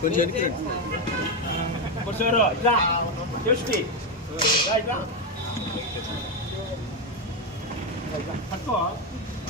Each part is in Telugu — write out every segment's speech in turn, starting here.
కొంచెం ఇట్లా చూసి ఇట్లా పట్టుకో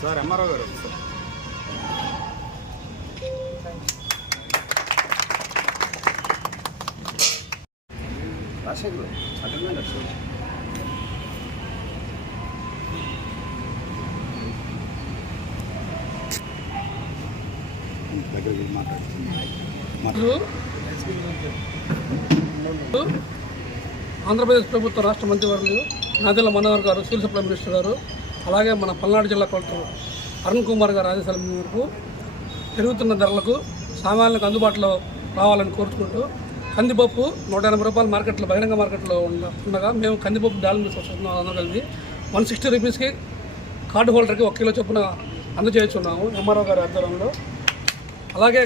సార్ ఎంఆర్ఓ గారు. రాజశేఖర్ అటెండ్ దగ్గరికి మాట్లాడుతున్నాను. ఆంధ్రప్రదేశ్ ప్రభుత్వ రాష్ట్ర మంత్రివర్యులు నాదెల్ల మనోహర్ గారు సివిల్ సప్లై మినిస్టర్ గారు అలాగే మన పల్నాడు జిల్లా కలెక్టర్ అరుణ్ కుమార్ గారు ఆదేశాల మేరకు పెరుగుతున్న ధరలకు సామాన్యులకు అందుబాటులో రావాలని కోరుకుంటూ కందిపప్పు నూట ఎనభై రూపాయలు మార్కెట్లో బహిరంగ మార్కెట్లో ఉన్న ఉండగా మేము కందిపప్పు డాల్ వస్తున్నాం అందరం కలిసి వన్ సిక్స్టీ రూపీస్కి కార్డు హోల్డర్కి ఒక కిలో చొప్పున అందజేస్తున్నాము ఎంఆర్ఓ గారి ఆధ్వర్యంలో. అలాగే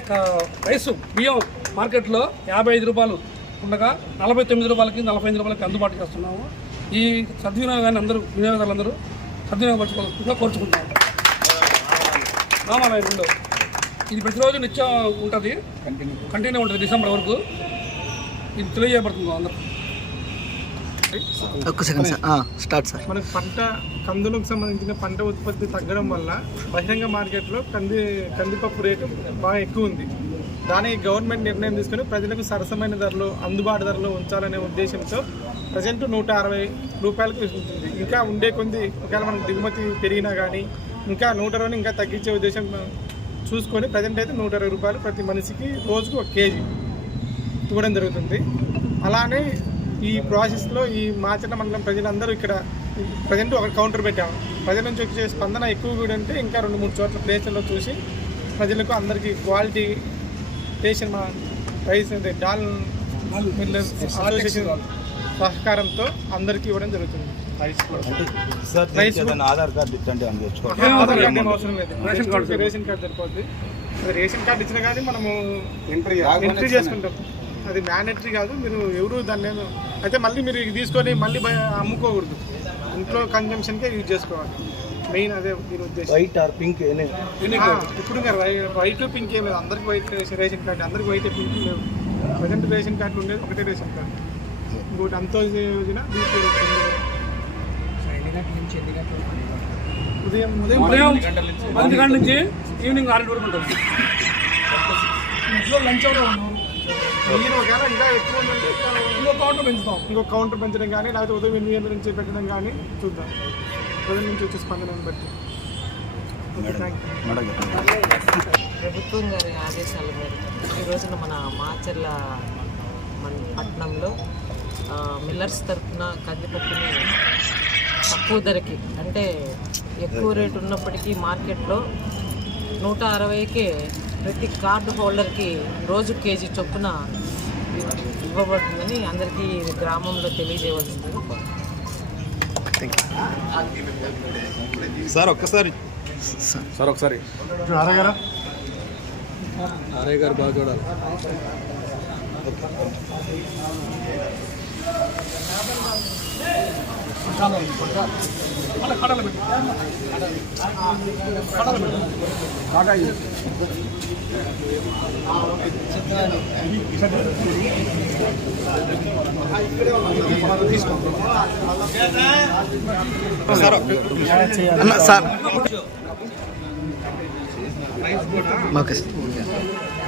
రైసు బియ్యం మార్కెట్లో యాభై ఐదు రూపాయలు ఉండగా నలభై తొమ్మిది రూపాయలకి నలభై ఐదు రూపాయలకి అందుబాటు చేస్తున్నాము ఈ సద్వినియోగాన్ని అందరూ వినియోగదారులందరూ సద్వినియోగపరచుకోవాల్సిందిగా కోరుచుకుంటున్నాము రామాలయం రెండో. ఇది ప్రతిరోజు నిత్యం ఉంటుంది. కంటిన్యూ ఉంటుంది డిసెంబర్ వరకు. ఇది తెలియజేయబడుతుంది అందరూ. ఒక్క సెకండ్ సార్. Start sir. మనకు పంట కందులకు సంబంధించిన పంట ఉత్పత్తి తగ్గడం వల్ల బహిరంగ మార్కెట్లో కంది కందిపప్పు రేటు బాగా ఎక్కువ ఉంది. దానికి గవర్నమెంట్ నిర్ణయం తీసుకుని ప్రజలకు సరసమైన ధరలో అందుబాటు ధరలో ఉంచాలనే ఉద్దేశంతో ప్రజెంట్ నూట అరవై రూపాయలకు ఉంటుంది ఇంకా ఉండే కొంది ఒకవేళ మనకు దిగుమతి పెరిగినా కానీ ఇంకా నూట అరవై ఇంకా తగ్గించే ఉద్దేశం చూసుకొని ప్రజెంట్ అయితే నూట అరవై రూపాయలు ప్రతి మనిషికి రోజుకు ఒక కేజీ ఇవ్వడం జరుగుతుంది. అలానే ఈ ప్రాసెస్లో ఈ మాచర్ల మండలం ప్రజలందరూ ఇక్కడ ప్రజెంట్ ఒక కౌంటర్ పెట్టాము ప్రజల నుంచి వచ్చే స్పందన ఎక్కువ కూడా ఉంటే ఇంకా రెండు మూడు చోట్ల ప్లేసుల్లో చూసి ప్రజలకు అందరికీ క్వాలిటీ స్టేషన్ మా రైస్ అదే డాల్ మిల్లర్స్ అసోసియేషన్ సహకారంతో అందరికీ ఇవ్వడం జరుగుతుంది. ఆధార్ కార్డు ఇచ్చండి అని తెచ్చుకోండి ఆధార్ కార్డు ఏం అవసరం లేదు. రేషన్ కార్డు రేషన్ కార్డు సరిపోద్ది. అది రేషన్ కార్డు ఇచ్చినా కానీ మనము ఎంట్రీ ఎంట్రీ చేసుకుంటాం. అది మ్యాండేటరీ కాదు. మీరు ఎవరు దాన్ని అయితే మళ్ళీ మీరు ఇది తీసుకొని మళ్ళీ అమ్ముకోకూడదు. ఇంట్లో కన్జంప్షన్కే యూజ్ చేసుకోవాలి. మెయిన్ అదే దీని ఉద్దేశం. వైట్ ఆర్ పింక్ ఇప్పుడు వైట్ పింక్ ఏం లేదు. అందరికి వైట్ రేషన్- కార్డు అందరికి వైట్ పింక్ లేవు. ప్రజెంట్ రేషన్ కార్డు ఉండేది ఒకటే రేషన్ కార్డు. ఇంకోటి అంతో యోజన ఉదయం ఉదయం ఉదయం పది గంటల నుంచి ఈవినింగ్ ఆరు వరకు ఉంటుంది ఇంట్లో లంచ్ మీరు ఒకవేళ ఇంకా ఎక్కువ ఉందంటే ఇంకా ఇంకో కౌంటర్ పెంచుతాం. ఇంకో కౌంటర్ పెంచడం కానీ లేకపోతే ఉదయం ఎనిమిది గంటల నుంచి పెట్టడం కానీ చూద్దాం. ప్రజల నుంచి వచ్చే స్పందనను బట్టి? ప్రభుత్వం గారి ఆదేశాల మేరకు ఈ రోజున మన మాచర్ల మన పట్టణంలో మిల్లర్స్ తరఫున కందిపప్పుని తక్కువ ధరకి అంటే ఎక్కువ రేటు ఉన్నప్పటికీ మార్కెట్లో నూట అరవైకి ప్రతి కార్డు హోల్డర్కి రోజు కేజీ చొప్పున ఇవ్వబడుతుందని అందరికీ గ్రామంలో తెలియజేయవలసింది సార్ ఒక్కసారి. సార్ ఒకసారి. అరే గారు బాగా చూడాలి. కడలు సార్. ఓకే